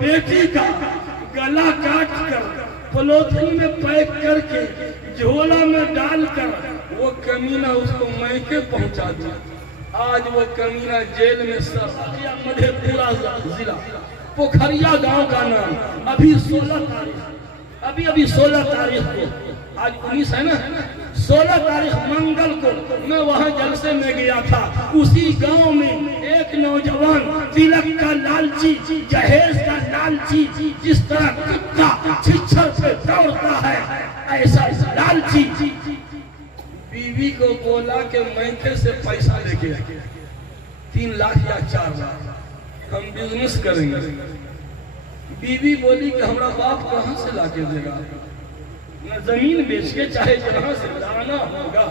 बेटी का गला काट कर पॉलीथिन में पैक करके झोला में डालकर वो कमीना उसको मैके पहुंचा दिया। आज वो कमीना जेल में सर मधेपुरा जिला पोखरिया गांव का नाम। अभी 16 तारीख अभी 16 तारीख को, आज 19 है ना, 16 तारीख मंगल को मैं वहां जलसे में गया था। उसी गांव में एक नौजवान तिलक का लालची, जहेज का लालची, जिस तरह कुत्ता छिछर पे दौड़ता है ऐसा लालची बीवी को बोला कि मैके से पैसा लेके 3 लाख या 4 लाख हम बिजनेस करेंगे। बीवी बोली कि हमारा बाप कहाँ से लाके देगा, न जमीन बेच के चाहे जहाँ से लाना होगा।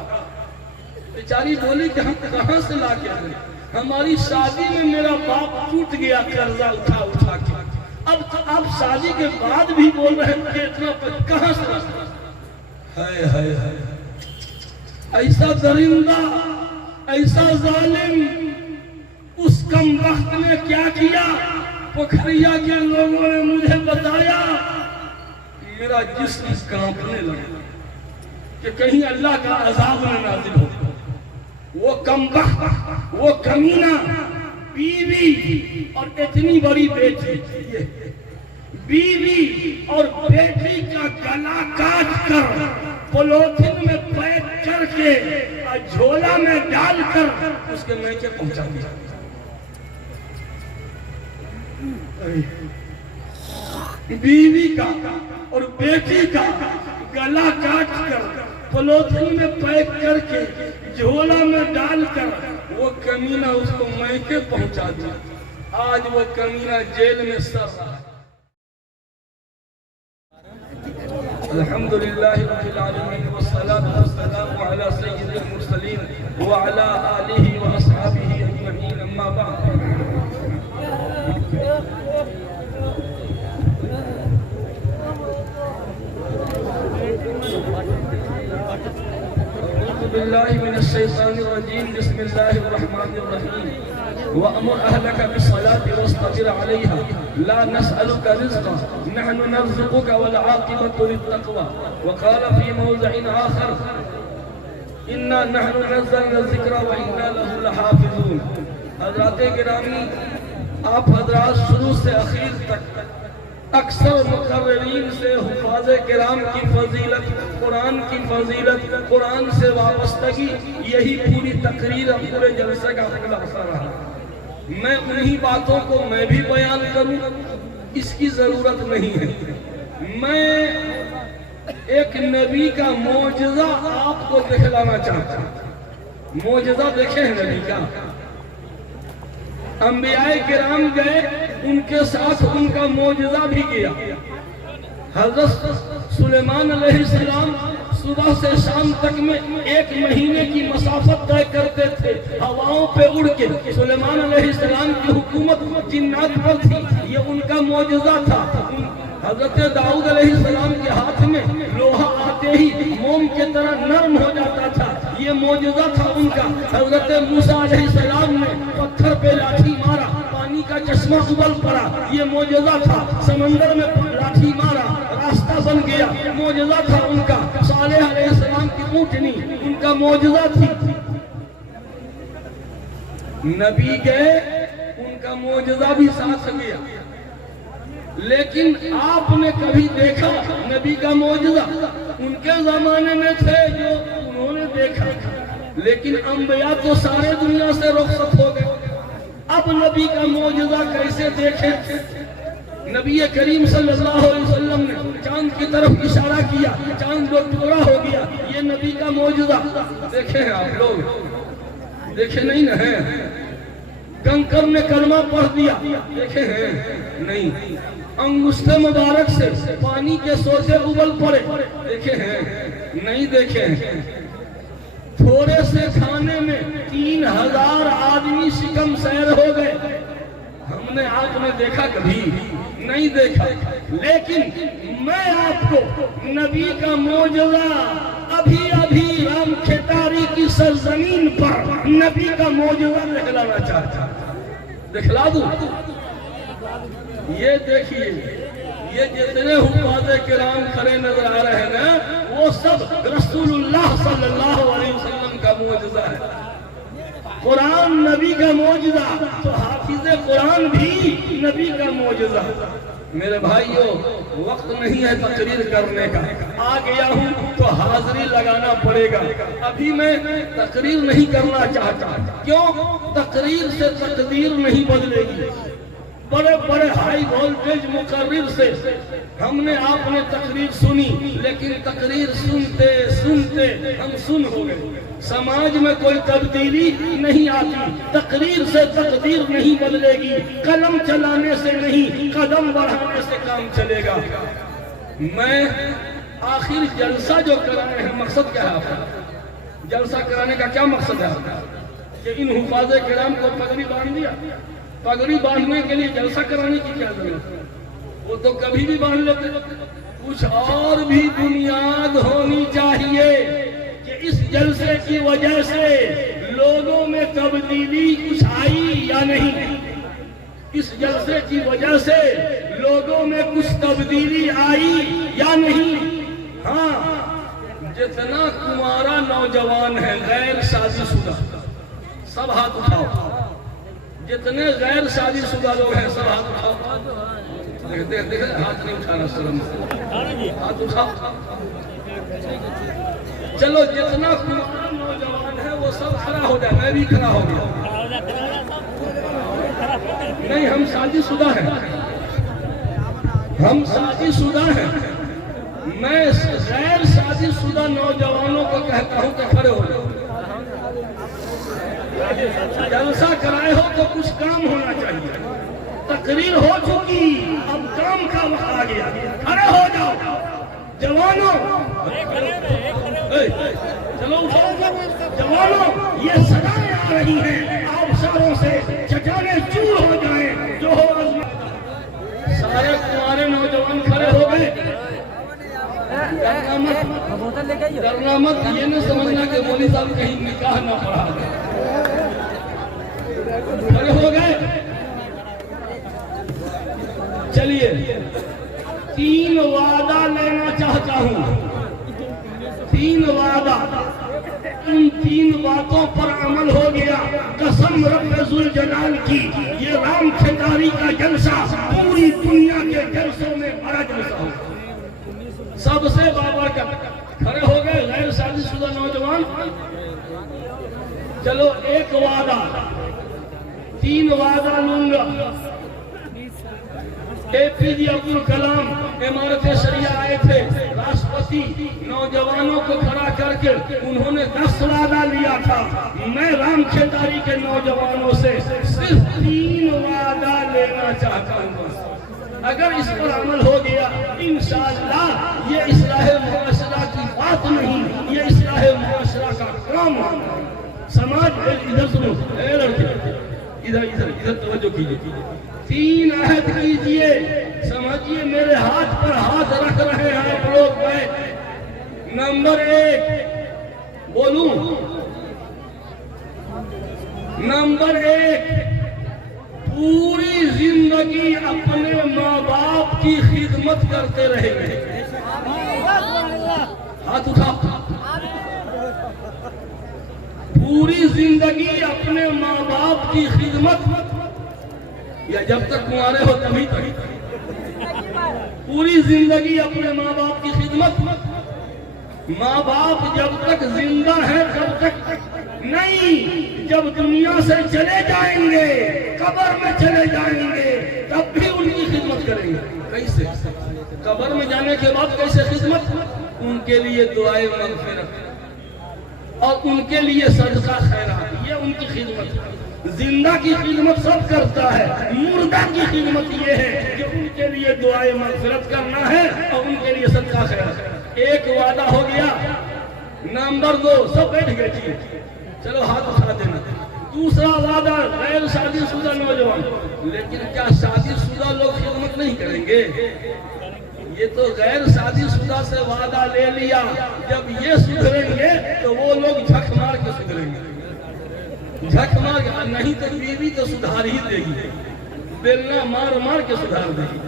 बेचारी बोली कि हम कहाँ से लाके दें, हमारी शादी में मेरा बाप टूट गया कर्जा उठा उठा के। अब आप शादी के बाद भी बोल रहे हैं कि इतना कहाँ से है। ऐसा दरिंदा, ऐसा जालिम उस कम वक्त ने क्या किया, पोखरिया के लोगों ने मुझे बताया। मेरा जिस्म कांपने लगा कि कहीं अल्लाह का अज़ाब न नाज़िल हो। वो कम वक्त, वो कमीना बीवी और इतनी बड़ी बेटी, बीवी और बेटी का गला काट कर पॉलीथिन में पैक करके झोला में डालकर उसके मैके पहुंचा दिया। बीवी का और बेटी का गला काट कर पॉलीथिन में पैक करके झोला में डालकर वो कमीना उसको मैके पहुंचा दिया। आज वो कमीना जेल में सर रहा है। अल्हम्दुलिल्लाहि रब्बिल आलमीन वस्सलातु वस्सलामु अला सय्यिदिल मुरसलीन व अला आलिहि व अस्हाबिहि अजमईन, अम्मा बाद। बिस्मिल्लाहि मिनश शैतानिर रजीम, बिस्मिल्लाहिर रहमानिर रहीम। वअमुर अहलका बिस्सलाति वस्तबिर अलैहा ला नसअलुका रिज़्क़ा नहनु नर्ज़ुक़ुका वल आक़िबतु लित्तक़वा। वक़ाल फ़ी मौज़िइन आख़र इन्ना नहनु नज़्ज़लना ज़िक्रा व इन्ना लहु लहाफ़िज़ून। हज़रात गिरामी, आप हज़रात शुरू से आखिर तक अक्सर मुक़र्रिरीन से हुफ़ाज़े किराम की फजीलत, कुरान की फजीलत, कुरान से वाबस्तगी, यही पूरी तकरीर पूरे जलसे का खुलासा रहा। मैं उन्हीं बातों को मैं भी बयान करूं, इसकी जरूरत नहीं है। मैं एक नबी का मौजज़ा आपको दिखलाना चाहता हूं। मौजज़ा देखे हैं नबी का, अंबियाए किराम गए, उनके साथ उनका मौजज़ा भी गया। हज़रत सुलेमान अलैहिस्सलाम सुबह से शाम तक में 1 महीने की मसाफत तय करते थे हवाओं पे उड़ के। सुलेमान अलैहिस्सलाम की हुकूमत जिन्नात पर थी, ये उनका मौजज़ा था। हज़रत दाऊद अलैहिस्सलाम के हाथ में लोहा आते ही मोम के तरह नरम हो जाता था, ये मौजज़ा था उनका। हज़रत मूसा अलैहिस्सलाम ने पत्थर पे लाठी मारा, पानी का चश्मा उबल पड़ा, ये मौजज़ा था। समंदर में लाठी मारा, रास्ता बन गया, मौजज़ा था उनका। सालेह अलैहिस्सलाम की ऊँटनी उनका मौजज़ा थी। नबी गए, उनका मौजज़ा भी साथ गया। लेकिन आपने कभी देखा नबी का मौजज़ा? उनके जमाने में थे जो उन्होंने देखा, लेकिन अंबिया तो सारे दुनिया से रुखसत हो गए। अब नबी का मौजज़ा कैसे देखें? नबी करीम सल्लल्लाहु अलैहि वसल्लम ने चांद की तरफ इशारा किया, चांद दो टुकड़ा हो गया, ये नबी का मौजज़ा। देखे हैं आप लोग? देखे नहीं ना है? कंकर ने कलमा पढ़ दिया, देखे हैं? नहीं। अंगुष्ठे मुबारक से पानी के सोते उबल पड़े, देखे हैं? नहीं देखे हैं। थोड़े से खाने में 3000 आदमी शिकम सैर हो गए, हमने आज में देखा? कभी नहीं देखा। लेकिन मैं आपको नबी का मौजज़ा अभी अभी राम खेतारी की सरजमीन पर नबी का मौजज़ा दिखलाना चाहता। दिखला दूं? ये देखिए, ये जितने हुफ़ाज़े किराम खड़े नजर आ रहे हैं ना, वो सब रसूलुल्लाह सल्लल्लाहु अलैहि वसल्लम का मौजज़ा है। कुरान नबी का मौजज़ा, तो हाफिज़े कुरान भी नबी का मौजज़ा। मेरे भाइयों, वक्त नहीं है तकरीर करने का, आ गया हूँ तो हाजिरी लगाना पड़ेगा। अभी मैं तकरीर नहीं करना चाहता। क्यों? तकरीर से तकदीर नहीं बदलेगी। बड़े बड़े हाई वोल्टेज मुकर्रिर से हमने आपने तकरीर सुनी, लेकिन तकरीर सुनते सुनते हम सुन हो गए। समाज में कोई तब्दीली नहीं आती। तकरीर से तकदीर नहीं बदलेगी। कलम चलाने से नहीं, कदम बढ़ाने से काम चलेगा। मैं आखिर जलसा जो कराने हैं, मकसद क्या है आपका? जलसा कराने का क्या मकसद है आपका? कि इन हुफ़ाज़े किराम को पगड़ी बांध दिया। पगड़ी बांधने के लिए जलसा कराने की क्या जरूरत है? वो तो कभी भी बांध लेते। कुछ और भी बुनियाद होनी चाहिए कि इस जलसे की वजह से लोगों में तब्दीली कुछ आई या नहीं। इस जलसे की वजह से लोगों में कुछ तब्दीली आई या नहीं। हाँ, जितना कुंवारा नौजवान है गैर शादीशुदा, सब हाथ उठाओ। जितने गैर शादीशुदा लोग हैं सब हाथ उठाओ। देख हाथ नहीं उठाना, शर्म, हाथ उठाओ। चलो, जितना कुंवारा नौजवान है वो सब खड़ा हो जाए। मैं भी खड़ा हो गया। नहीं, हम शादीशुदा हैं, हम शादीशुदा हैं। मैं गैर शादीशुदा नौजवानों को कहता हूँ कि खड़े हो जाओ। जलसा कराए हो तो कुछ काम होना चाहिए। तकरीर हो चुकी, अब काम का वक्त आ गया। खड़े हो जाओ जवानों। चलो उठाओ जवानों, ये सदाएं आ रही हैं अवसरों से, चटाने चूर हो जाएं जो हो। सारे कुंवारे नौजवान खड़े हो गए। डरना मत, ये न समझना कि मौलवी साहब कहीं निकाह न पढ़ा दे। खड़े हो गए। चलिए, 3 वादा लेना चाहता हूँ। 3 वादा, उन 3 बातों पर अमल हो गया। कसम रब्बे जुल जलाल की, ये राम खेतारी का जलसा पूरी दुनिया के जलसों में बड़ा जलसा हो, सबसे बाबरकत। खड़े हो गए गैर शादीशुदा नौजवान। चलो, एक वादा, 3 वादा लूंगा। APJ अब्दुल कलाम इमारत शरिया आए थे, राष्ट्रपति नौजवानों को खड़ा करके उन्होंने 10 वादा लिया था। मैं राम खेतारी के नौजवानों से सिर्फ 3 वादा लेना चाहता हूँ। अगर इस पर अमल हो गया, इंशाअल्लाह ये इस्लाह मुआशरा की बात नहीं, ये इस्लाह मुआशरा का काम है। समाज इधर सुनो, इधर इधर इधर तवज्जो कीजिए। 3 अहद कीजिए। समझिए, मेरे हाथ पर हाथ रख रहे हैं आप लोग। नंबर 1 बोलूं? नंबर 1, पूरी जिंदगी अपने माँ बाप की खिदमत करते रहेंगे। हाथ उठाओ। पूरी जिंदगी अपने माँ बाप की खिदमत, या जब तक कुंवारे हो तभी तक। पूरी जिंदगी अपने माँ बाप की खिदमत। माँ बाप जब तक जिंदा है तब तक नहीं, जब दुनिया से चले जाएंगे, कब्र में चले जाएंगे, तब भी उनकी खिदमत करेंगे। कैसे? कब्र में जाने के बाद कैसे खिदमत? उनके लिए दुआए मग़फ़िरत और उनके लिए सदका खैरात, ये उनकी खिदमत। जिंदा की खिदमत सब करता है, मुर्दा की खिदमत ये है कि उनके लिए दुआए मग़फ़िरत करना है और उनके लिए सदका खैरात। एक वादा हो गया। नंबर 2, सब बैठ गए जी, चलो हाथ उठा देना। दूसरा वादा, गैर शादीशुदा नौजवान। लेकिन क्या शादीशुदा लोग खिदमत नहीं करेंगे? ये तो गैर शादीशुदा से वादा ले लिया, जब ये सुधरेंगे तो वो लोग झक मार के सुधरेंगे। झक मार के, नहीं तो बीवी तो सुधार ही देगी। बेलना मार मार के सुधार देगी।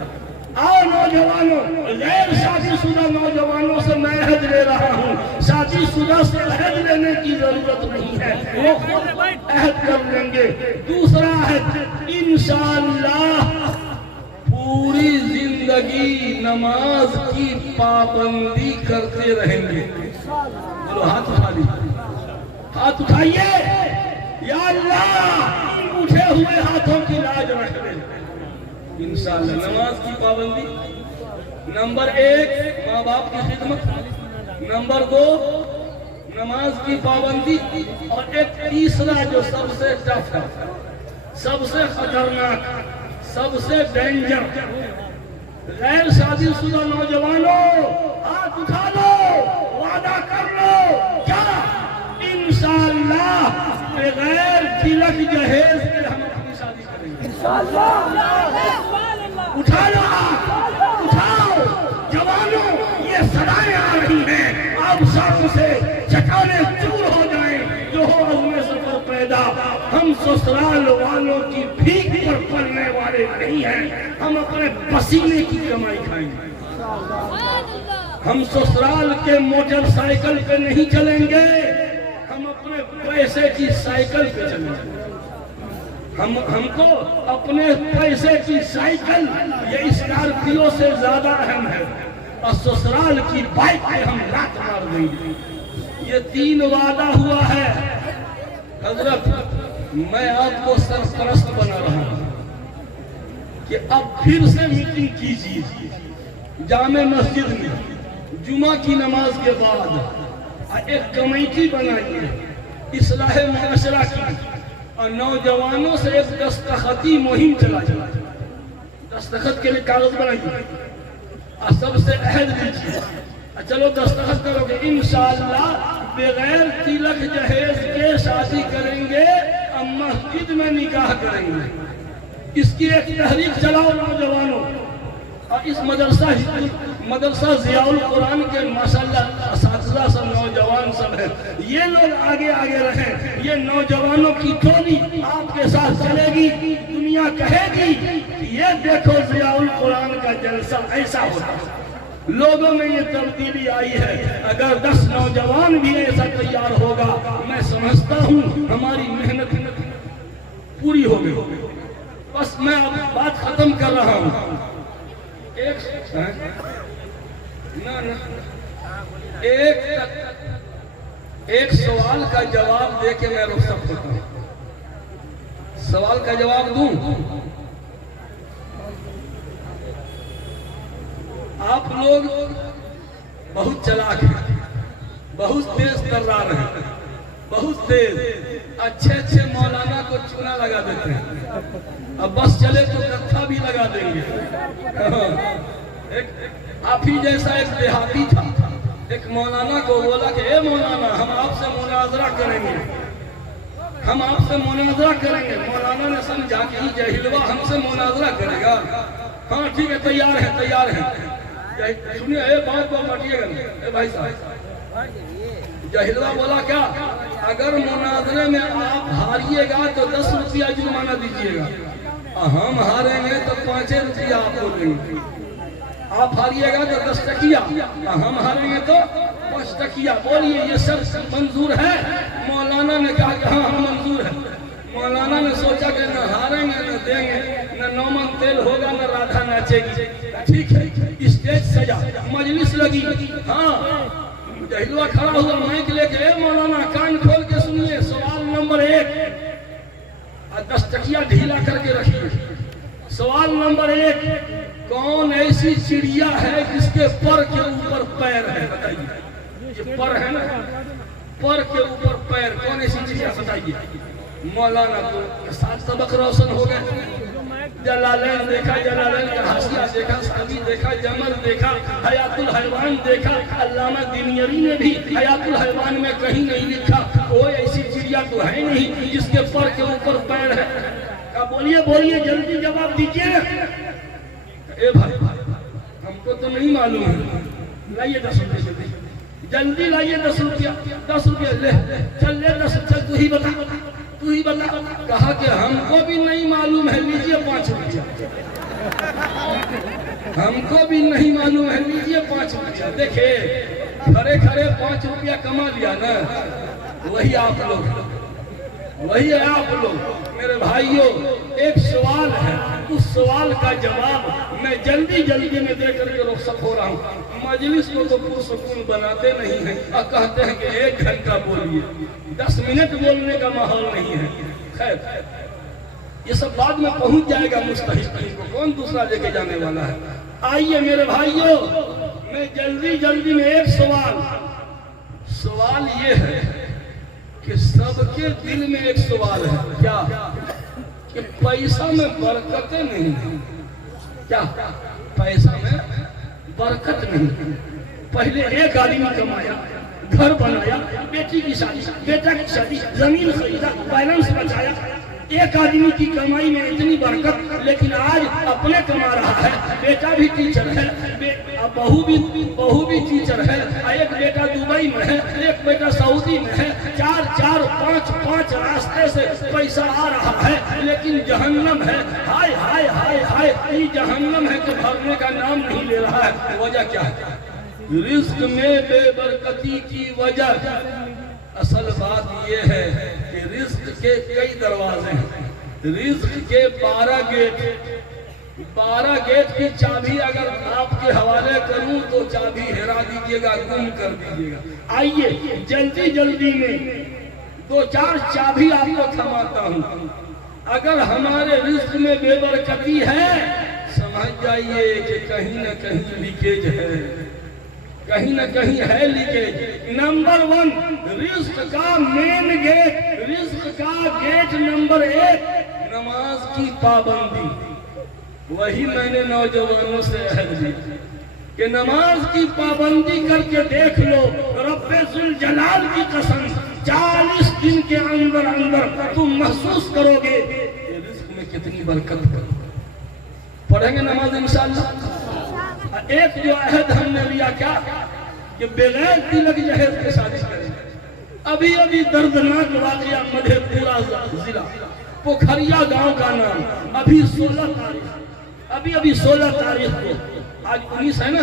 आओ नौजवानों, गैर शादीशुदा नौजवानों से मैं अहद ले रहा हूँ, शादीशुदा से अहद लेने की जरूरत नहीं है, वो खुद अहद कर लेंगे। दूसरा अहद, इंशाअल्लाह पूरी जिंदगी नमाज की पाबंदी करते रहेंगे। बोलो हाथ उठा लीजिए, हाथ उठाइए। या अल्लाह उठे हुए हाथों की लाज रख ले। इंशाअल्लाह नमाज की पाबंदी। नंबर 1 माँ बाप की खिदमत, नंबर 2 नमाज की पाबंदी, और एक तीसरा जो सबसे टफ है, सबसे खतरनाक, सबसे डेंजर, गैर शादीशुदा नौजवानों हाथ उठा लो, वादा कर लो, क्या इंशाअल्लाह बगैर तिलक जहेज के हम अपनी शादी करेंगे। उठा लो, उठाओ जवानों, ये सदाएं आ रही हैं, अब सर से चकाने चूर हो जाए जो हो अज़्म सफर पैदा। हम ससुराल वालों की भीख पर पलने वाले नहीं हैं, हम अपने पसीने की कमाई खाएंगे। हम ससुराल के मोटरसाइकिल पे नहीं चलेंगे, हम अपने पैसे की साइकिल पे चलेंगे। हमको अपने पैसे की साइकिल ये स्कॉर्पियो से ज्यादा अहम है, और ससुराल की बाइक पे हम लात मार देंगे। ये 3 वादा हुआ है। हजरत, मैं आपको सरपरस्त बना रहा हूं कि अब फिर से मीटिंग कीजिए जामे मस्जिद में, जुमा की नमाज के बाद एक कमेटी बनाइए इस्लाह मुआशरा की, और नौजवानों से एक दस्तखती मुहिम चलाइए। दस्तखत के लिए कागज बनाइए और सबसे अहद लीजिए, चलो दस्तखत करोगे, इंशाअल्लाह बगैर तिलक जहेज के शादी करेंगे और मस्जिद में निकाह करेंगे। इसकी एक तहरीक चलाओ नौजवानों। और इस मदरसा ज़ियाउल कुरान के माशाअल्लाह असातिज़ा सब नौजवान सब हैं, ये लोग आगे आगे रहें। ये नौजवानों की टोली आपके साथ चलेगी, दुनिया कहेगी कि ये देखो ज़ियाउल कुरान का जलसा ऐसा होता है। लोगों में ये तब्दीली आई है। अगर 10 नौजवान भी ऐसा तैयार होगा, मैं समझता हूँ हमारी मेहनत पूरी हो गई। बस मैं अब बात खत्म कर रहा हूँ। एक सवाल का जवाब दे के मैं रुक सकता हूँ। सवाल का जवाब दूं? आप लोग बहुत चालाक हैं, बहुत तेज तर्रार हैं, बहुत तेज। अच्छे मौलाना को चूना लगा देते हैं, अब बस चले तो कत्था भी लगा देंगे। आप ही जैसा एक देहाती था, एक मौलाना को बोला कि ए मौलाना, हम आपसे मुनाजरा करेंगे, हम आपसे मुनाजरा करेंगे। मौलाना ने समझा कि जहिलवा हमसे मुनाजरा करेगा। हाँ ठीक है, तैयार है, तैयार है। सुनिए, बात बटिएगा भाई साहब। जहिलवा बोला क्या, अगर मुनाजरे में आप हारिएगा तो 10 रुपया जुर्माना दीजिएगा, हम हारेंगे तो 5 रुपया आपको देंगे। आप हारिएगा तो 10 टकिया, हम हारेंगे तो 5 टकिया। बोलिए ये सब मंजूर है? मौलाना ने कहा कि हाँ मंजूर है। मौलाना ने सोचा कि न हारेंगे न देंगे, न नौमन तेल होगा, न राधा नाचेगी। ठीक है, स्टेज सजा, मजलिस लगी। हाँ, जहिलवा खड़ा हुआ माइक लेके, मौलाना कान खोल के सुनिए, सवाल नंबर 1, 10 टकिया ढीला करके रखिए। सवाल नंबर 1, कौन ऐसी चिड़िया है जिसके पर के ऊपर पैर है? बताइए। ये पर है ना, पर के ऊपर पैर, कौन ऐसी चिड़िया? बताइए। मौलाना को 7 सबक रोशन हो गए। जलालैन देखा, जलालैन का हाशिया देखा, सादी देखा, जमल देखा, हयातुल हैवान देखा। अल्लामा दिनयरी ने भी हयातुल हैवान में कहीं नहीं लिखा कोई ऐसी चिड़िया तो है नहीं जिसके पर के ऊपर पैर है। अब बोलिए बोलिए, जल्दी जवाब दीजिए। ए भाई, हमको तो नहीं मालूम है। लाइए 10 रुपये, जल्दी लाइए 10 रुपया। 10 रुपया ले, चल ले 10, चल तू ही बता। तू ही बता। कहा कि हमको भी नहीं मालूम है, लीजिए 5 रुपया। हमको भी नहीं मालूम है, लीजिए 5 रुपया। देखे खड़े खड़े 5 रुपया कमा लिया ना, वही आप लोग, वही है आप लोग। मेरे भाइयों, एक सवाल है, उस सवाल का जवाब मैं जल्दी जल्दी में दे करके रुखसत हो रहा हूँ। मजलिस को तो पुरसुकून बनाते नहीं हैं और कहते हैं कि 1 घंटा बोलिए, 10 मिनट बोलने का माहौल नहीं है। खैर, ये सब बाद में पहुंच जाएगा मुस्तहिक़ीन को, कौन दूसरा लेके जाने वाला है। आइए मेरे भाइयों, मैं जल्दी जल्दी में एक सवाल ये है कि सबके दिल में एक सवाल है, क्या कि पैसा में बरकतें नहीं है। क्या पैसा में बरकत नहीं। पहले एक आदमी कमाया, घर बनाया, बेटी की शादी, बेटा की शादी, जमीन खरीदा, बैलेंस बचाया। एक आदमी की कमाई में इतनी बरकत, लेकिन आज अपने कमा रहा है, बेटा भी टीचर है, बहू भी टीचर है, एक बेटा दुबई में है, एक बेटा सऊदी में है, 4 5 रास्ते से पैसा आ रहा है, लेकिन जहन्नम है। हाय हाय हाय हाय, ये जहन्नम है कि भरने का नाम नहीं ले रहा है। वजह क्या है? रिज्क में बेबरकती की वजह। असल बात यह है कि रिज्क के कई दरवाजे हैं, रिज्क के 12 गेट की चाबी अगर आपके हवाले करूं तो चाबी हेरा दीजिएगा, गुम कर दीजिएगा। आइए जल्दी जल्दी में 2-4 चाबी आपको थमाता हूं। अगर हमारे रिज्क में बेबरकती है, समझ जाइए कि कहीं न कहीं लीकेज है, कहीं न कहीं है लीकेज। नंबर 1, रिज्क का मेन गेट, रिज्क का गेट नंबर 1, नमाज की पाबंदी। वही मैंने नौजवानों से अहद दी कि नमाज की पाबंदी करके देख लो, रब्बे जुल जलाल की कसम, 40 दिन के अंदर अंदर तुम महसूस करोगे रिज्क में कितनी बरकत है। पढ़ेंगे नमाज इंशाअल्लाह। एक जो अहद हमने लिया क्या कि बगैर तिलक जहेज के शादी करेंगे। अभी अभी दर्दनाक वाकया मधेपुरा जिला पोखरिया गांव का नाम, अभी 16 तारीख को, आज 19 है ना,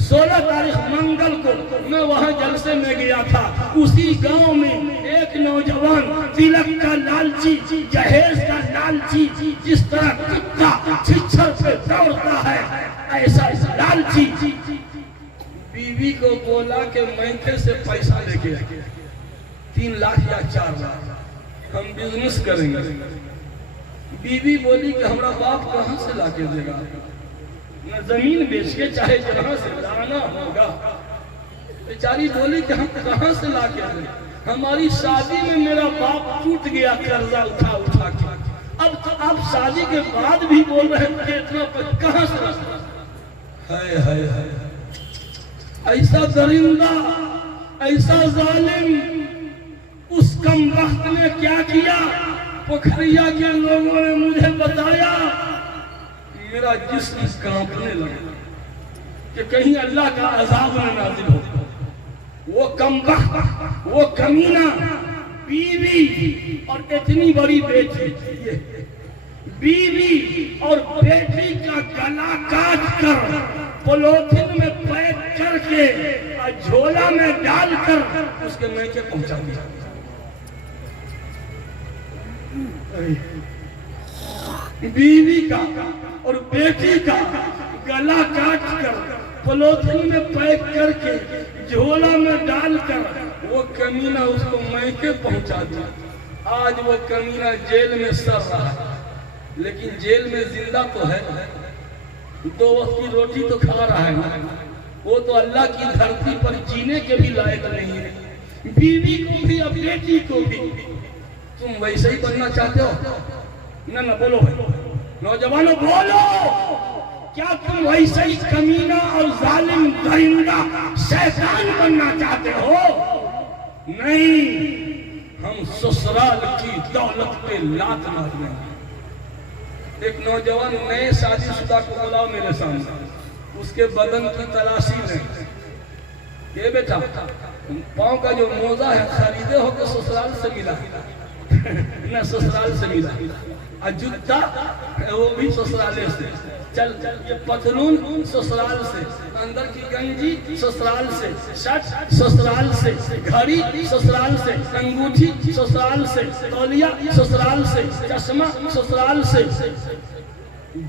16 तारीख मंगल को मैं वहां जलसे में गया था। उसी गांव में एक नौजवान तिलक का लालची, जहेज का लालची, जिस तरह कुत्ता छिछर पे दौड़ता है, ऐसा लालची बीवी को बोला कि मैंने से पैसा लेके 3 लाख या 4 लाख, हम बिजनेस करेंगे। बीवी बोली कि हमारा बाप कहाँ से लाके देगा, न जमीन बेच के चाहे जहाँ से लाना होगा। बेचारी बोली कि हम कहाँ से लाके दें, हमारी शादी में मेरा बाप टूट गया कर्जा उठा उठा के। अब तो आप शादी के बाद भी बोल रहे हैं कि इतना कहाँ से। हाय हाय हाय, ऐसा दरिंदा, ऐसा जालिम उस कम वक्त ने क्या किया। पोखरिया के लोगों ने मुझे बताया, मेरा जिस्म कांपने लगा कि कहीं अल्लाह का अज़ाब न नाज़िल हो। वो कम वक्त, वो कमीना, बीवी और इतनी बड़ी बेटी, बीवी और बेटी का गला काट कर पॉलिथीन में पैक करके झोला में डालकर उसके मैके पहुंचा दिया। बीवी का और बेटी का गला काट कर पॉलिथीन में पैक करके झोला में डालकर वो कमीना उसको मैके पहुंचा दिया। आज वो कमीना जेल में सड़ रहा है, लेकिन जेल में जिंदा तो है, 2 वक्त की रोटी तो खा रहा है ना। वो तो अल्लाह की धरती पर जीने के भी लायक नहीं है। बीवी को भी और बेटी को भी। तुम वैसे ही बनना चाहते हो ना? ना बोलो भाई, नौजवानों बोलो, क्या तुम वैसे ही कमीना और जालिम दरिंदा शैतान बनना चाहते हो? नहीं, हम ससुराल की दौलत पे लात मारने। एक नौजवान नए शादीशुदा को बुलाओ मेरे सामने, उसके बदन की तलाशी लें। ये बेटा, पाँव का जो मोजा है खरीदे हो के ससुराल से मिला, न ससुराल से मिला, और जूता वो भी ससुराले से। चल ये पतलून ससुराल से, अंदर की गंजी ससुराल से, शर्ट ससुराल से, घड़ी ससुराल से, अंगूठी ससुराल से, तौलिया ससुराल से, चश्मा ससुराल से।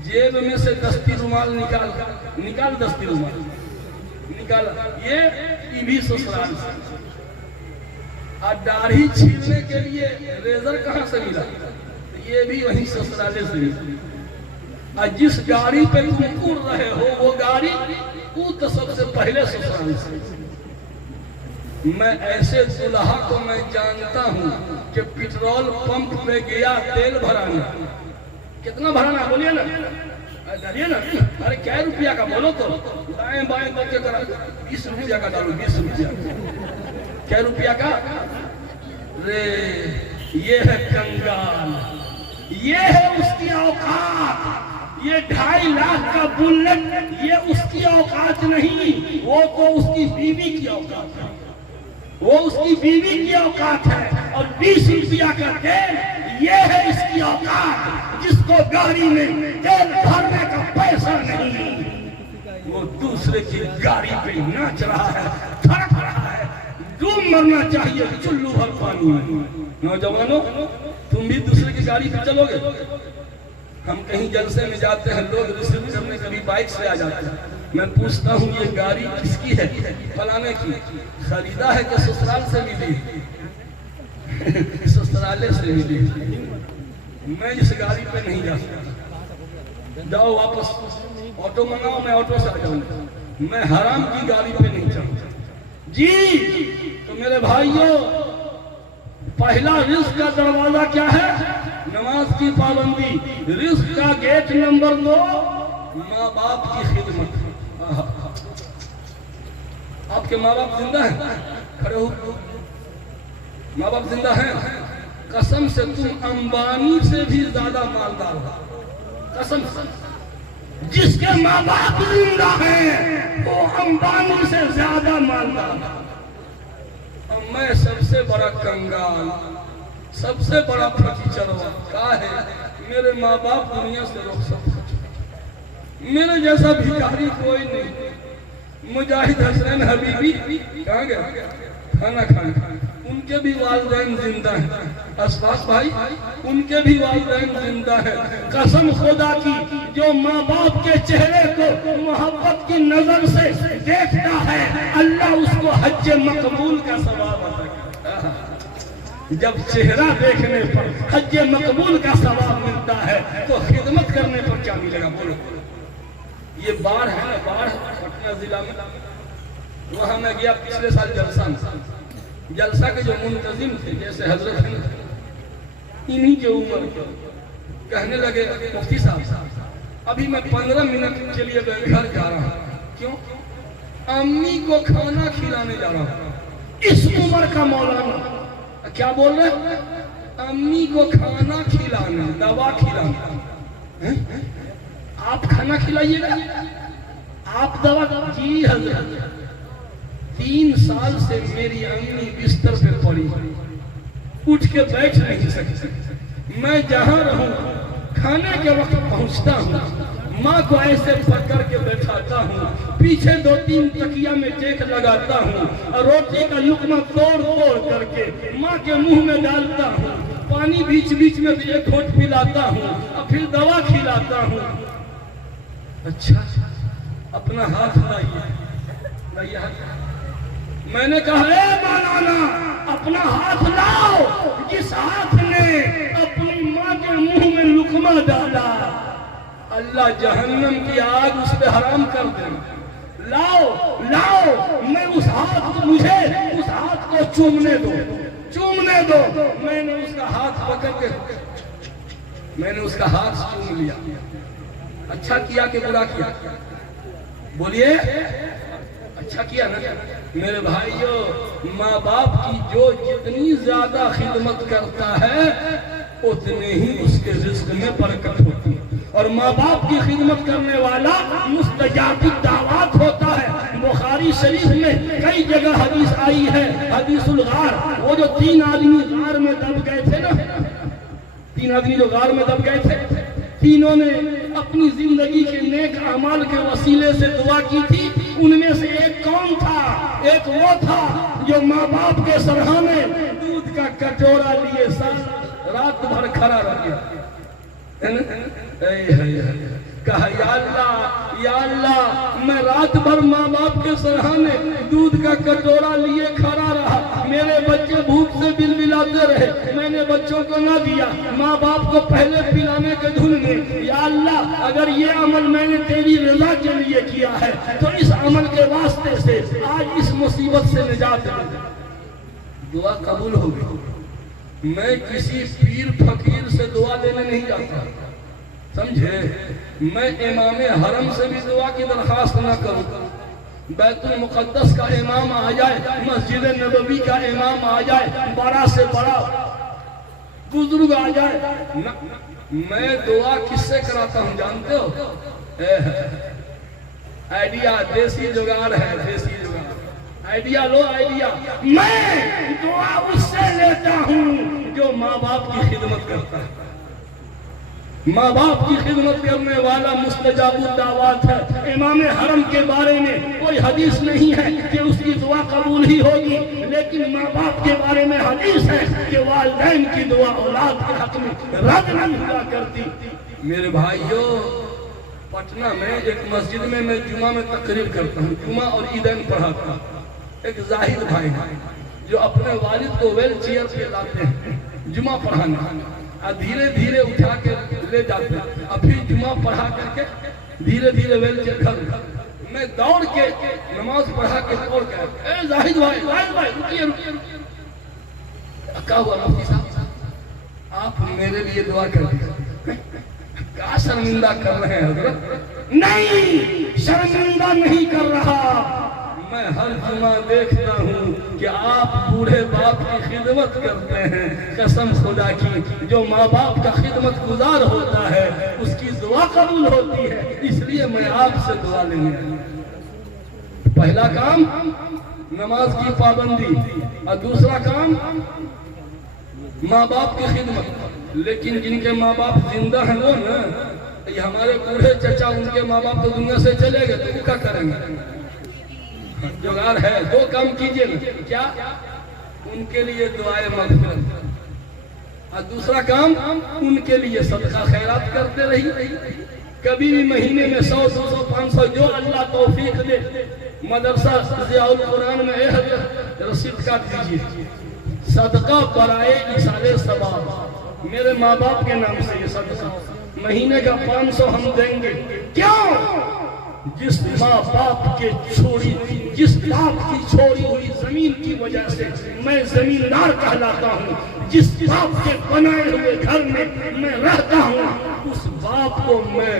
जेब में से दस्ती रुमाल निकाल दस्ती रुमाल निकाल, ये भी ससुराल से। और दाढ़ी छीलने के लिए रेजर कहाँ से मिला? ये भी वही ससुराले से मिला। और जिस गाड़ी पे तुम उड़ रहे हो वो गाड़ी वो तो सबसे पहले ससुराल से। मैं ऐसे दुल्हा को मैं जानता हूँ कि पेट्रोल पंप पे गया तेल भराना, कितना भराना बोलिए ना, डालिए ना, अरे क्या रुपया का बोलो तो, दाएं बाएं करके करा, 20 रुपया का डालो, 20 रुपया, क्या रुपया का? रे ये है कंगाल, ये है उसकी औकात। ये 2.5 लाख का बुलेट ये उसकी औकात नहीं, वो तो उसकी बीवी की औकात है, वो उसकी बीवी की औकात है। और 20 रुपया का तेल ये है इसकी औकात, जिसको गाड़ी में तेल भरने का पैसा नहीं, वो दूसरे की गाड़ी पे नाच रहा है, थड़क रहा है, डूब मरना चाहिए चुल्लू भर पानी में। नौजवानों, तुम भी दूसरे की गाड़ी पे चलोगे? हम कहीं जलसे में जाते हैं, लोग रिसीव करने कभी बाइक से आ जाते हैं, मैं पूछता हूँ ये गाड़ी किसकी है? फलाने की। खरीदा है कि ससुराल से मिली? ससुराले से मिली। मैं इस गाड़ी पे नहीं जा सकता, जाओ वापस ऑटो मंगाओ, मैं ऑटो से आ जाऊंगा, मैं हराम की गाड़ी पे नहीं जाऊंगा जी। तो मेरे भाइयों, पहला रिस्क का दरवाजा क्या है? नमाज की पाबंदी। रिस्क का गेट नंबर 2 माँ बाप की खिदमत। आपके माँ बाप जिंदा हैं? खड़े हो, माँ बाप जिंदा हैं? कसम से तुम अंबानी से भी ज्यादा मालदार हो, कसम से। जिसके माँ बाप जिंदा हैं वो अंबानी से ज्यादा मालदार है। और मैं सबसे बड़ा कंगाल, सबसे बड़ा फकीचरवा का है, मेरे माँ बाप दुनिया से रोक सकते, मेरे जैसा भिखारी कोई नहीं। मुजाहिद हसनैन हबीबी कहाँ गया? खाना खाने। उनके भी वालिदैन जिंदा हैं। अशफाक भाई, उनके भी वालिदैन जिंदा हैं। कसम खुदा की, जो माँ बाप के चेहरे को मोहब्बत की नजर से देखता है, अल्लाह उसको हज मकबूल का सवाब अता करता है। जब चेहरा देखने पर हज मकबूल का सवाब मिलता है तो खिदमत करने पर क्या मिलेगा? बोलो। ये बाढ़ है ना, बाढ़ पटना जिला में, वहां मैं गया पिछले साल जलसा में। जलसा के जो मुंतजिम थे, जैसे हजरत इन्हीं के उम्र के, कहने लगे मुफ्ती साहब अभी मैं 15 मिनट के लिए घर जा रहा हूँ। क्यों? अम्मी को खाना खिलाने जा रहा हूँ। इस उम्र का मौलाना क्या बोल रहे? अम्मी को खाना खिलाना, दवा खिलाना। आप खाना खिलाइएगा, आप दवा? जी हजरत, 3 साल से मेरी अम्मी बिस्तर पे पड़ी, उठ के बैठ नहीं सकती। मैं जहाँ रहूं खाने के वक्त पहुंचता हूँ, माँ को ऐसे पकड़ के बैठाता हूँ, पीछे 2-3 तकिया में टेक लगाता हूँ और रोटी का लुकमा तोड़ तोड़ करके माँ के मुंह में डालता हूँ, पानी बीच बीच में एक घोट पिलाता हूँ और फिर दवा खिलाता हूँ। अच्छा, अपना हाथ लाइए, मैंने कहा मौलाना अपना हाथ लाओ, जिस हाथ ने अपनी माँ के मुंह में लुकमा डाला अल्लाह जहन्नम की आग उस पे हराम कर दे। लाओ लाओ, मैं उस हाथ को, मुझे उस हाथ को चूमने दो, चूमने दो। मैंने उसका हाथ पकड़ के, मैंने उसका हाथ चूम लिया। अच्छा किया कि बुरा किया? बोलिए, अच्छा किया ना? मेरे भाइयों, माँ बाप की जो जितनी ज्यादा खिदमत करता है उतने ही उसके रिज़्क़ में बरकत होती है। और माँ बाप की खिदमत करने वाला मुस्तजाबी दावत होता है। बुखारी शरीफ में कई जगह हदीस आई है, हदीसुल गार, वो जो 3 आदमी गार में दब गए थे ना, तीन आदमी जो गार में दब गए थे, तीनों ने अपनी जिंदगी के नेक अमाल के वसीले से दुआ की थी। उनमें से एक कौन था? एक वो था जो माँ बाप के सरहाने दूध का कटोरा लिए रात भर खड़ा रह गया। कहा या अल्लाह मैं रात भर माँ बाप के सरहाने दूध का कटोरा लिए खड़ा रहा, मेरे बच्चे भूख से बिलबिलाते रहे, मैंने बच्चों को ना दिया, माँ बाप को पहले पिलाने के धुन में। या अल्लाह अगर ये अमल मैंने तेरी रजा के लिए किया है तो इस अमल के वास्ते से आज इस मुसीबत से निजात दे। दुआ कबूल हो गई। मैं किसी पीर फकीर से दुआ लेने नहीं जाता, समझे? मैं इमाम हरम से भी दुआ की दरखास्त न करूं, बैतुल मुक़द्दस का इमाम आ जाए, मस्जिद नबवी का इमाम आ जाए, बड़ा से बड़ा बुजुर्ग आ जाए, मैं दुआ किससे कराता हूं जानते हो? आइडिया, देसी जुगाड़ है, देसी जुगाड़। आइडिया लो, आइडिया। मैं दुआ उससे लेता हूं जो माँ बाप की खिदमत करता है। माँ बाप की खिदमत करने वाला मुस्तजाबुद दावत है। इमाम हरम के बारे में कोई हदीस नहीं है कि उसकी दुआ कबूल ही होगी, लेकिन माँ बाप के बारे में हदीस है कि वालिदैन की दुआ औलाद के हक में रद्द नहीं हुआ करती। मेरे भाइयों, पटना में एक मस्जिद में मैं जुमा में तकरीर करता हूँ, जुमा और ईदैन पढ़ाता हूँ। एक जाहिद भाई है जो अपने वालिद को व्हील चेयर पे लाते हैं जुमा पढ़ाने, और धीरे धीरे उठा के ले जाते हैं, और फिर जुमा पढ़ा करके धीरे धीरे व्हील चेयर घर मैं दौड़ के नमाज पढ़ा के दौड़ के, जाहिद भाई रुकिए रुकिए रुकिए, क्या हुआ मुफ्ती साहब, आप मेरे लिए दुआ कर दीजिए। क्या शर्मिंदा कर रहे हैं हजरत? नहीं, शर्मिंदा नहीं कर रहा। मैं हर जुमा देखता हूँ कि आप बूढ़े बाप की खिदमत करते हैं। कसम खुदा की, जो माँ बाप का खिदमत गुजार होता है उसकी दुआ कबूल होती है, इसलिए मैं आपसे दुआ लेंगे। पहला काम नमाज की पाबंदी, और दूसरा काम माँ बाप की खिदमत। लेकिन जिनके माँ बाप जिंदा हैं वो ना, ये हमारे बूढ़े चचा, उनके माँ बाप तो दुनिया से चले गए, तो क्या करेंगे? जुगाड़ है, दो काम कीजिए ना। क्या? उनके लिए दुआए मग़फ़िरत, और दूसरा काम उनके लिए सदका खैरात करते रहिए। कभी भी महीने में 100, 200, 500 जो अल्लाह तौफीक दे, मदरसा ज़ियाउल कुरान में रसीद काट दीजिए, सदका बराए इसाले सवाब, मेरे माँ बाप के नाम से ये सदका महीने का 500 हम देंगे। क्यों? जिस माँ बाप के छोड़ी, जिस बाप की छोड़ी हुई जमीन की वजह से मैं जमींदार कहलाता हूँ, जिस बाप के बनाए हुए घर में मैं रहता हूँ, उस बाप को मैं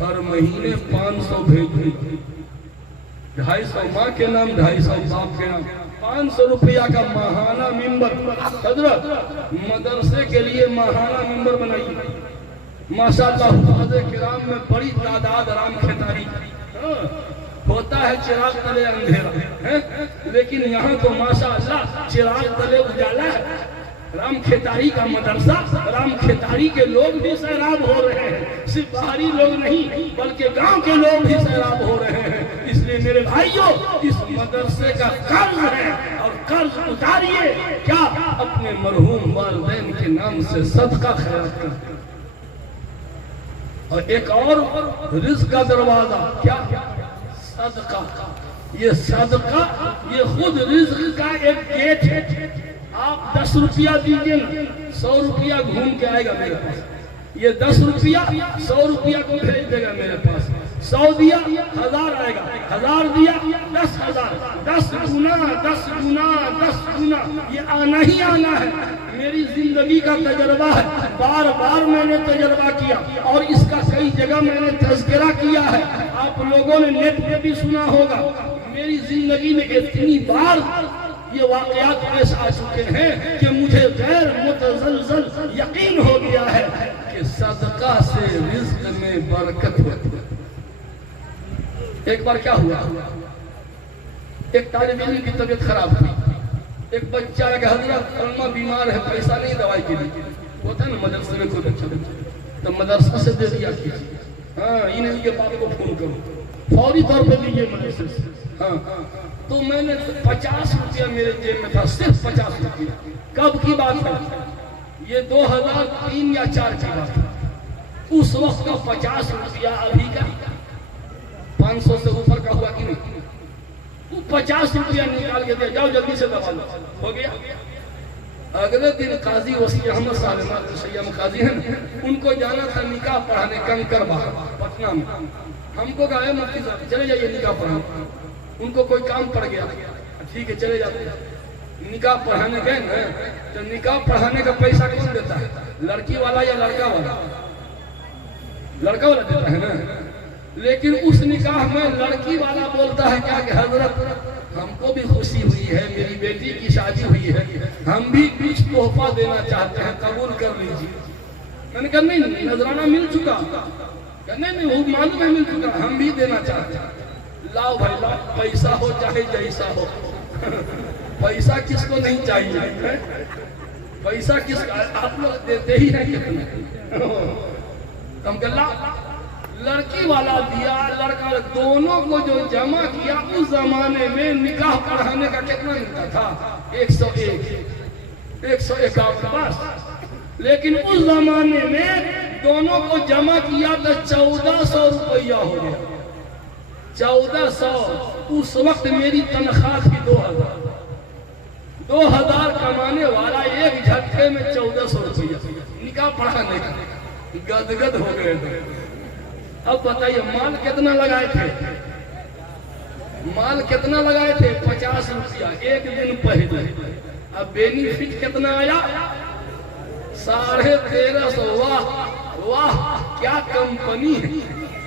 हर महीने 500 भेजूं। 250 माँ के नाम, 250 बाप के नाम, 500 रुपया का माहाना मिंबर। हजरत मदरसे के लिए माहाना मिंबर बनाइए। माशाअल्लाह हुफ़ाज़े किराम में बड़ी तादाद राम खेतारी होता है, चिराग तले अंधेरा है, लेकिन यहाँ तो माशाअल्लाह चिराग तले उजाला है। राम खेतारी का मदरसा, राम खेतारी के लोग भी सैराब हो रहे हैं, सिर्फ बाहरी लोग नहीं बल्कि गांव के लोग भी सैराब हो रहे हैं। इसलिए मेरे भाइयों, इस मदरसे का कर्ज है और कर्ज उतारिए। क्या? अपने मरहूम वालिदैन के नाम से सदका खैरात करते। और एक और रिज़्क़ का दरवाजा, क्या? सदका। ये सदका, ये खुद रिज़्क़ का एक गेट है। आप 10 रुपया दीजिए ना, 100 रुपया घूम के आएगा मेरे पास। ये 10 रुपया 100 रुपया को भेज देगा मेरे पास। 100 दिया 1000 आएगा, 1000 दिया 10,000, 10 गुना 10 गुना 10 गुना, ये आना ही आना है। मेरी जिंदगी का तजर्बा है, बार बार मैंने तजर्बा किया और इसका कई जगह मैंने तज़किरा किया है। आप लोगों ने नेट पे भी सुना होगा। मेरी जिंदगी में इतनी बार ये वाक़यात पेश आ चुके हैं कि मुझे गैर मुतज़लज़ल यकीन हो गया है कि सदका से रिज़्क़ में बरकत होती है। एक बार क्या हुआ, एक तालिब इल्म की तबीयत खराब हुई। एक बच्चा है, हजरत अम्मा बीमार है, पैसा नहीं दवाई के लिए। होता है ना मदरसे में कोई बच्चा तो मदरसा से दे दिया कीजिए। हाँ, ये नहीं कि बाप को फोन करो, फौरी तौर पे लीजिए मदरसे से। हाँ, तो मैंने 50 रुपया मेरे जेब में था, सिर्फ 50 रुपया। कब की बात है? ये 2003 या 4 की बात है। उस वक्त का 50 रुपया अभी का 500 से ऊपर का हुआ कि नहीं? वो 50 रुपया निकाल के दे, जाओ जल्दी से दबा लो, हो गया। अगले दिन काजी वसी अहमद साहब सैयम काजी हैं, उनको जाना था निकाह पढ़ाने कंकर बाहर पटना में। हमको कहा मुफ्ती साहब चले जाइए निकाह पढ़ाने, उनको कोई काम पड़ गया, ठीक है चले जाते। निकाह पढ़ाने गए ना, तो निकाह पढ़ाने का पैसा कौन देता है? लड़की वाला या लड़का वाला? लड़का वाला देता है ना। लेकिन उस निकाह में लड़की वाला बोलता है क्या कि हजरत हमको भी खुशी हुई है, मेरी बेटी की शादी हुई है, हम भी कुछ तोहफा देना चाहते हैं, कबूल कर लीजिए। मैंने कहा नहीं, नजराना मिल चुका। नहीं, वो मालूम है मिल चुका, हम भी देना चाहते हैं। लाओ भाई लाओ, पैसा हो चाहे जैसा हो। पैसा किसको नहीं चाहिए? पैसा किसका? आप लोग देते ही हैं कितना। हम कहला लड़की वाला दिया, लड़का, दोनों को जो जमा किया उस जमाने में निकाह पढ़ाने का कितना मिलता था? 101, 151 बस। लेकिन उस जमाने में दोनों को जमा किया तो 1400 रुपया हो गया। 1400। उस वक्त मेरी तनख्वाह थी 2000। 2000 कमाने वाला एक झटके में 1400 रुपया निकाह पढ़ाने का। गदगद हो गए थे। अब बताइए माल कितना लगाए थे? माल कितना लगाए थे? 50 रुपया एक दिन पहले। अब बेनिफिट कितना आया? 1350। वाह वाह, क्या कंपनी है,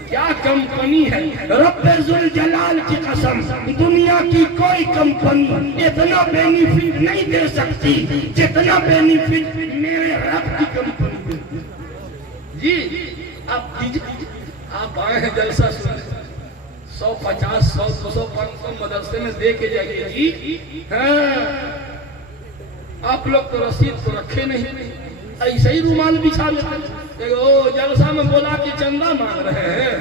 क्या कंपनी है। रब्बुल जलाल की कसम, दुनिया की कोई कंपनी इतना बेनिफिट नहीं दे सकती जितना बेनिफिट मेरे रब की कंपनी देती जी। आप आए हैं जलसा सुनने, 150, 100, 200, 500 मदरसे में दे के जाइए जी। हाँ, आप लोग तो रसीद तो रखे नहीं, ऐसे ही रुमाल बिछा लेते। ओ जलसा में बोला कि चंदा मांग रहे हैं,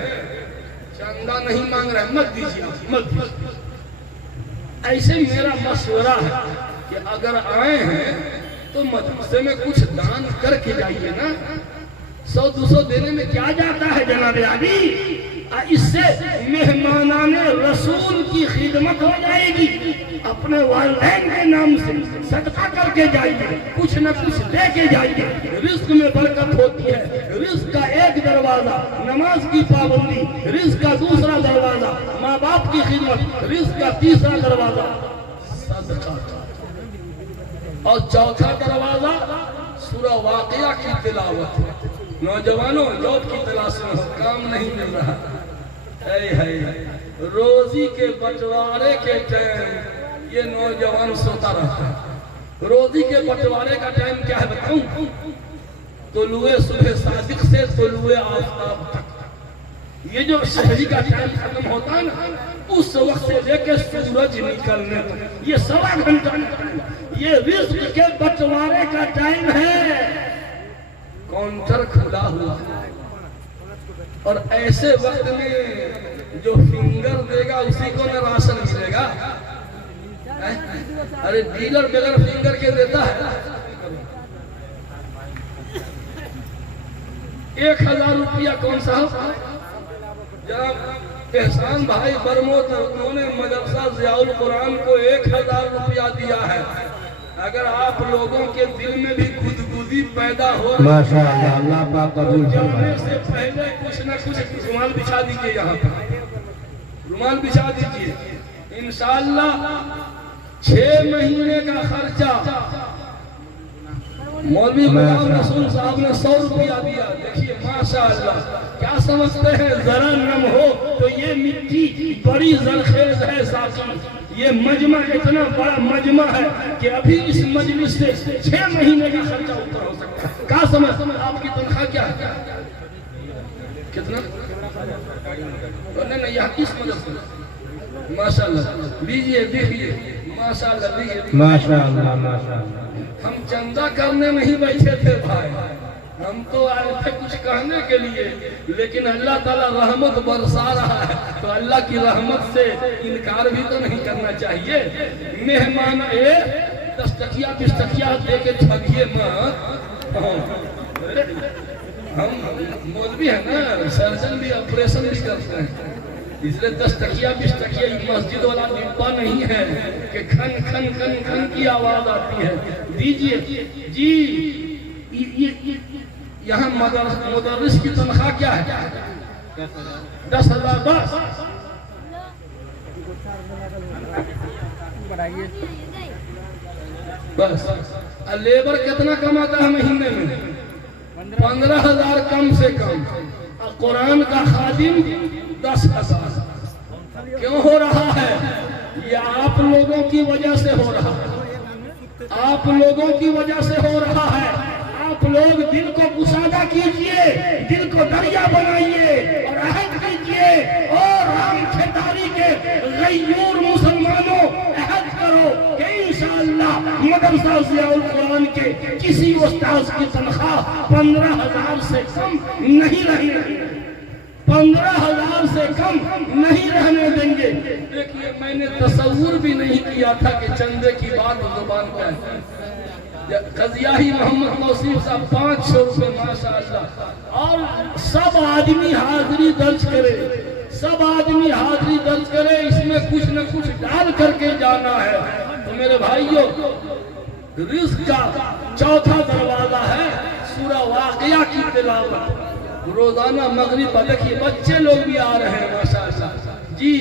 चंदा नहीं मांग रहे, मत दीजिए, मत दीजिए। ऐसे मेरा मशवरा है कि अगर आए हैं तो मदरसे में कुछ दान करके जाइए ना। 100-200 देने में क्या जाता है जनाब आदि? इससे मेहमानाने रसूल की खिदमत हो जाएगी। अपने वालिदैन के नाम से सदका करके जाइए, कुछ न कुछ दे के जाइए। रिस्क में बरकत होती है। रिस्क का एक दरवाजा नमाज की पाबंदी, रिस्क का दूसरा दरवाजा माँ बाप की खिदमत, रिस्क का तीसरा दरवाजा सदका, और चौथा दरवाजा सूरह वाक़िया की तिलावत। नौजवानों जॉब की तलाश में हो, काम नहीं मिल रहा है। रोजी के बंटवारे के टाइम ये नौजवान सोता रहता है। रोजी के बंटवारे का टाइम क्या है बताऊं? तुलुए सुबह सादिक से तुलुए आफताब तक। ये जो शहरी का टाइम खत्म होता है ना, उस वक्त से लेकर सूरज निकलने तक ये 1.25 घंटा ये रिस्क के बंटवारे का टाइम है। काउंटर खुला हुआ, और ऐसे वक्त में जो फिंगर देगा उसी को न राशन मिलेगा। अरे डीलर बगैर फिंगर के देता है। 1000 रुपया कौन सा? जनाब एहसान भाई बरमोद, उन्होंने मदरसा ज़ियाउल कुरान को 1000 रुपया दिया है। अगर आप लोगों के दिल में भी गुदगुदी पैदा हो, माशाअल्लाह, अल्लाह पाक कबूल जाने से पहले कुछ न कुछ रुमाल बिछा दीजिए, यहाँ पर रुमाल बिछा दीजिए। इंशाअल्लाह 6 महीने का खर्चा मौलवी गुलाम रसूल साहब ने 100 रुपया दिया। देखिए माशाअल्लाह, क्या समझते हैं? जरा नम हो तो ये मिट्टी बड़ी जरखेज है साथी। ये मजमा इतना बड़ा मजमा है कि अभी इस मजलिस से 6 महीने का खर्चा ऊपर हो सकता है। क्या समझ? आपकी तनख्वाह क्या है? कितना? नहीं, यहाँ किस मदद से? माशाअल्लाह, लीजिए देखिए माशाअल्लाह माशाअल्लाह माशाअल्लाह। हम चंदा करने नहीं बैठे थे भाई, हम तो आए थे कुछ कहने के लिए, लेकिन अल्लाह ताला रहमत बरसा रहा है तो अल्लाह की रहमत से इनकार भी तो नहीं करना चाहिए। मेहमान 10 टकिया 20 टकिया दे के ठगिए मत। हम मौलवी है ना, सर्जन भी ऑपरेशन भी करते हैं, इसलिए 10 टकिया 20 टकिया मस्जिद वाला डिब्बा नहीं है कि खन खन खन खन की आवाज आती है। दीजिए जी। यहाँ मुदर्रिस की तनख्वाह क्या है? 10,000 बस। बस लेबर कितना कमाता है महीने में? 15,000 कम से कम। और कुरान का खादिम 10,000। क्यों हो रहा है? ये आप लोगों की वजह से हो रहा है, आप लोगों की वजह से हो रहा है। आप लोग दिल को कुशादा कीजिए, दिल को दरिया बनाइए और अहद कीजिए। और हम खेदारी के गैयूर मुसलमानों अहद करो कि इंशाअल्लाह मदरसा ज़ियाउल कुरान के किसी उस्ताद की तनख्वाह 15,000 से कम नहीं रहेगी, 15,000 से कम नहीं रहने देंगे। देखिए मैंने तसव्वुर भी नहीं किया था कि चंदे की बात जुबान पर है। कजियाही मोहम्मद मौसीफ साहब 500 रुपये माशाअल्लाह। और सब आदमी हाजिरी दर्ज करे, सब आदमी हाजिरी दर्ज करे, इसमें कुछ न कुछ डाल करके जाना है। तो मेरे भाइयों, रिज़्क़ का चौथा दरवाजा है सूरा वाक़िया की तिलावत। रोजाना मगरिब देखिए बच्चे लोग भी आ रहे हैं माशाअल्लाह जी।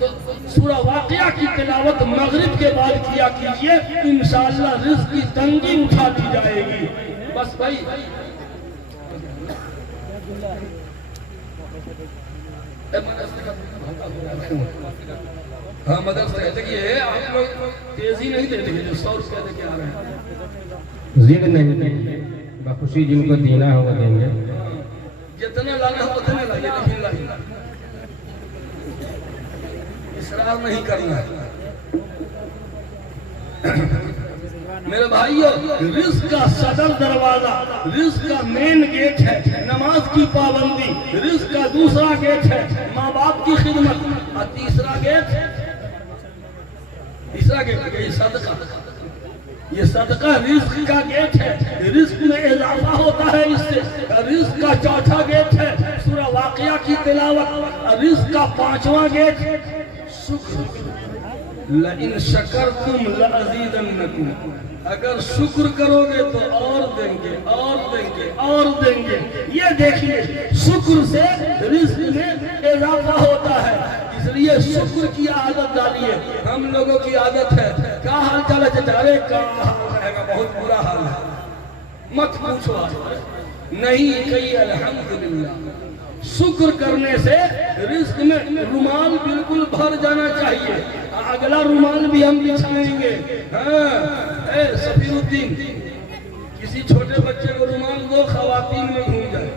तो सूरा वाक़िया की तिलावत मगरिब के बाद किया कीजिए, इंशाअल्लाह रिज़्क़ की तंगी उठा दी जाएगी। बस भाई हाँ मदरसा देखिए, आप लोग तेजी नहीं दे देंगे, जो 100 रुपया देके आ रहे हैं जिद नहीं देंगे, बखुशी जिनको देना होगा देंगे। जितने लाना हो उतने लाइए, लेकिन लाइए, इसरार नहीं करना है। मेरे भाइयों, रिज़्क़ का सदर दरवाजा, रिज़्क़ का मेन गेट है नमाज की पाबंदी, रिज़्क़ का दूसरा गेट है माँ बाप की खिदमत, और तीसरा गेट ये सदका। ये सदका रिज़्क़ का गेट है, रिज़्क़ में इजाफा होता है इससे। रिज़्क़ का चौथा गेट है सूरा वाक़िया की तिलावत। रिज़्क़ का 5वां गेट शुक्र। लइन शकरतुम लअज़ीदन्नकुम, अगर शुक्र करोगे तो और देंगे और देंगे और देंगे। ये देखिए शुक्र से रिज़्क़ में इजाफा होता है, इसलिए शुक्र की आदत डालिए। हम लोगों की आदत है क्या हाल चाल है चारे का हाल रहेगा, बहुत बुरा हाल है मत पूछो, नहीं कही अल्हम्दुलिल्लाह। शुक्र करने से रिज़्क़ में रुमाल बिल्कुल भर जाना चाहिए। अगला रुमाल भी हम बिछाएंगे। हाँ सफीरुद्दीन, किसी छोटे बच्चे को रुमाल दो, खवातीन में घूम जाए।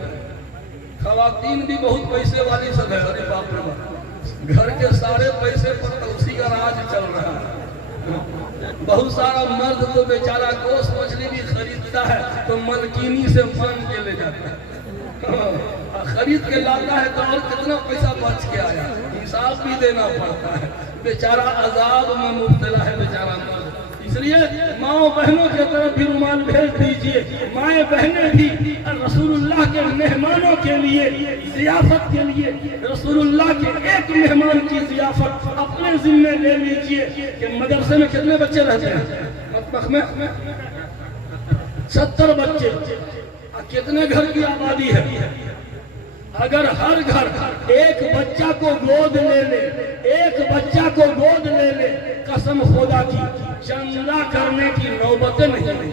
खवातीन भी बहुत पैसे वाली सब है, अरे बाप रे बाप, घर के सारे पैसे पर तो उसी का राज चल रहा है। बहुत सारा मर्द तो बेचारा गोश्त मछली भी खरीदता है तो मलकीनी से मांग के ले जाता है, खरीद के लाता है तो और कितना पैसा बच के आया, हिसाब भी देना पड़ता है। बेचारा अजाब में मुब्तला है बेचारा मर्द। इसलिए माओ बहनों की तरफ भी रुमाल भेज दीजिए। माएँ बहनें भी रसूलुल्लाह के मेहमानों के लिए जियाफत के लिए रसूलुल्लाह के एक मेहमान की जियाफत अपने जिम्मे ले लीजिए। कि मदरसे में कितने बच्चे रहते हैं? मतबख में 70 बच्चे, कितने घर की आबादी है? अगर हर घर एक बच्चा को गोद ले ले, एक बच्चा को गोद ले ले, कसम खुदा की चंदा करने की नौबत नहीं,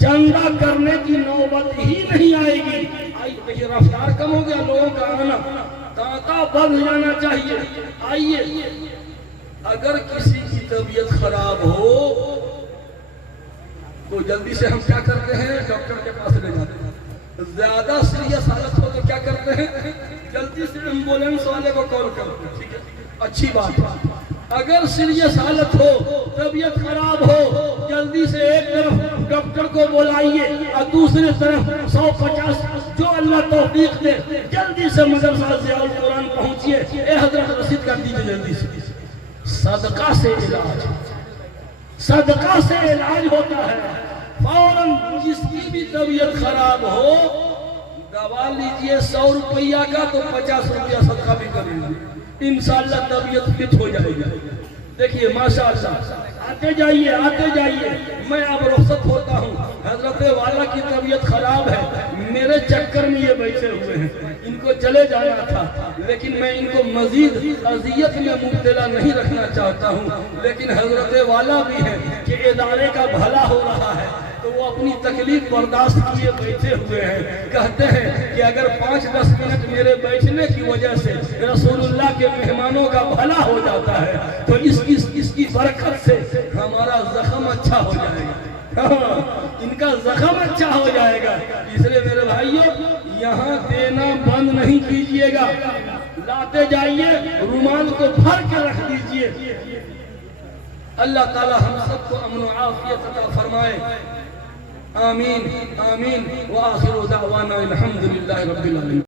चंदा करने की नौबत ही नहीं आएगी। ये रफ्तार कम हो गया लोगों का आना, तांता बढ़ जाना चाहिए। आइए, अगर किसी की तबीयत खराब हो तो जल्दी से हम क्या करते हैं? डॉक्टर के पास ले जाते हैं। ज्यादा सीरियस हालत हो तो क्या करते हैं? जल्दी से एम्बुलेंस वाले को कॉल करते हैं। ठीक है, अच्छी बात है। अगर सीरियस हालत हो, तबीयत खराब हो, जल्दी से एक तरफ डॉक्टर को बुलाइए और दूसरी तरफ 150 जो अल्लाह तौफीक दे जल्दी से मदरसा ज़ियाउल कुरान पहुंचिए। ए हजरत रसीद कर दीजिए जल्दी से। सदका से इलाज, सदका से इलाज होता है। फौरन जिसकी भी तबीयत खराब हो दवा लीजिए 100 रुपया का, तो 50 रुपया सदका भी करेंगे, इंशाअल्लाह तबीयत फिट हो जाएगी। देखिए माशाअल्लाह, आते जाइए। मैं अब रुखसत होता हूँ। हजरत वाला की तबीयत खराब है, मेरे चक्कर में ये बैठे हुए हैं, इनको चले जाना था, लेकिन मैं इनको मजीद अजियत में मुब्तला नहीं रखना चाहता हूँ। लेकिन हजरत वाला भी है कि इदारे का भला हो रहा है, तो वो अपनी तकलीफ बर्दाश्त किए बैठे हुए हैं। कहते हैं कि अगर 5-10 मिनट मेरे बैठने की वजह से रसूलुल्लाह के मेहमानों का भला हो जाता है, तो इसकी बरकत से हमारा जख्म अच्छा हो जाएगा। हाँ, इनका जख्म अच्छा हो जाएगा। इसलिए मेरे भाइयों, यहाँ देना बंद नहीं कीजिएगा, लाते जाइए, रुमाल को भर के रख दीजिए। अल्लाह ताला हम सबको अमन व आफियत अता फरमाए। आमीन आमीन। व आखिरु दावाना अल्हम्दुलिल्लाहि रब्बिल आलमीन।